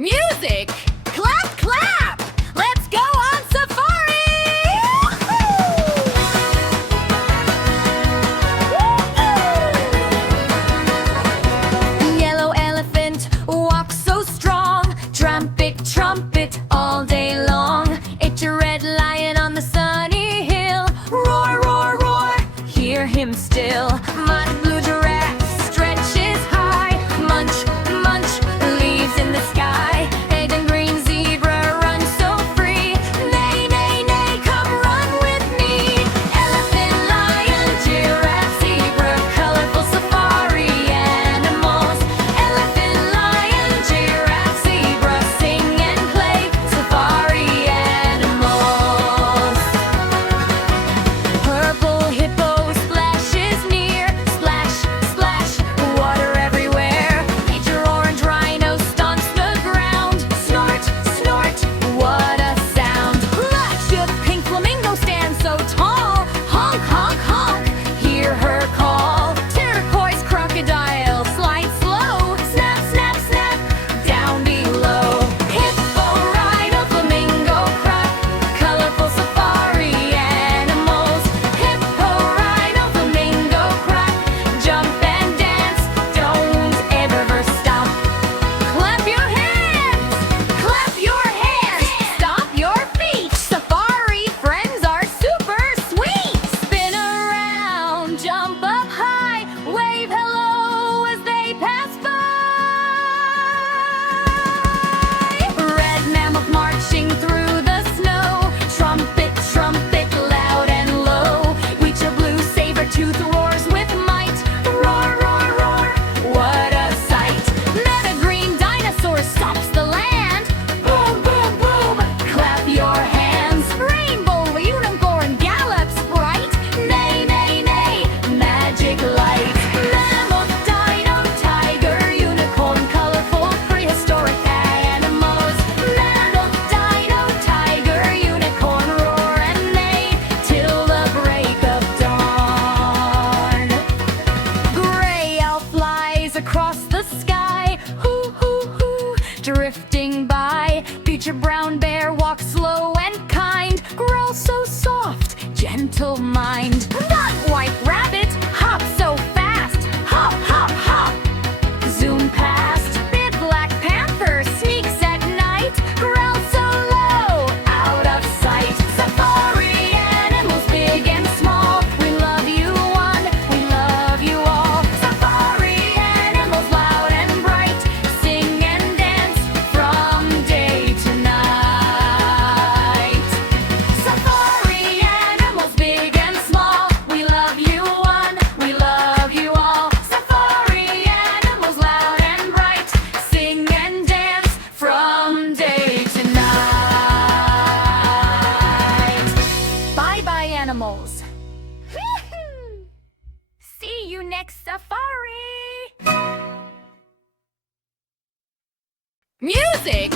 Music! Clap, clap! Let's go on safari! Yellow elephant walks so strong. Trumpet, trumpet all day long. It's a red lion on the sunny hill. Roar, roar, roar, hear him still. Mud blue giraffe stretches high. Munch, munch, leaves in the sky. Red and green zebra run so free. Neigh, neigh, neigh, come run with me. Elephant, lion, giraffe, zebra, colorful safari animals. Elephant, lion, giraffe, zebra, sing and play, safari animals. Purple hippo splashes near. Splash, splash, water everywhere. Major orange rhino stomps the ground. Snort, snort, what a sound. Luscious pink flamingo stands so tall. Honk, honk, honk, hear her call. Turquoise crocodile slides slow. Snap, snap, snap, down below. Hippo, rhino, flamingo, croc, colorful safari animals. Hippo, rhino, flamingo, croc, jump and dance, don't ever stop. Clap your hands, stomp your feet. Safari friends are super sweet. Spin around, jump up high, wave hello as they pass by. Red mammoth marching through the snow. Trumpet, trumpet, loud and low. Reach a blue saber-tooth roars with might. Roar, roar, roar, what a sight. Met a green dinosaur stomps the land. Boom, boom, boom, clap your hands. Rainbow unicorn gallops bright. Neigh, neigh, neigh, magic light. Mammoth, dino, tiger, unicorn, colorful prehistoric animals. Mammoth, dino, tiger, unicorn, roar and neigh till the break of dawn. Gray owl flies across the sky. Hoo, hoo, hoo, drifting by. Future brown bear walks slow and kind. Growl so soft, gentle mind. Not white rabbit hop so fast. Hop, hop, hop, zoom past. Big black panther sneaks at night. Growl so low, out of sight. Safari animals big and small. We love you one, we love you all. Safari animals loud and bright. Sing and dance from day to night. Safari animals big and small. We love you one, we love you all. Safari animals loud and bright. Sing and dance from day to night. Bye bye animals. See you next safari. Music!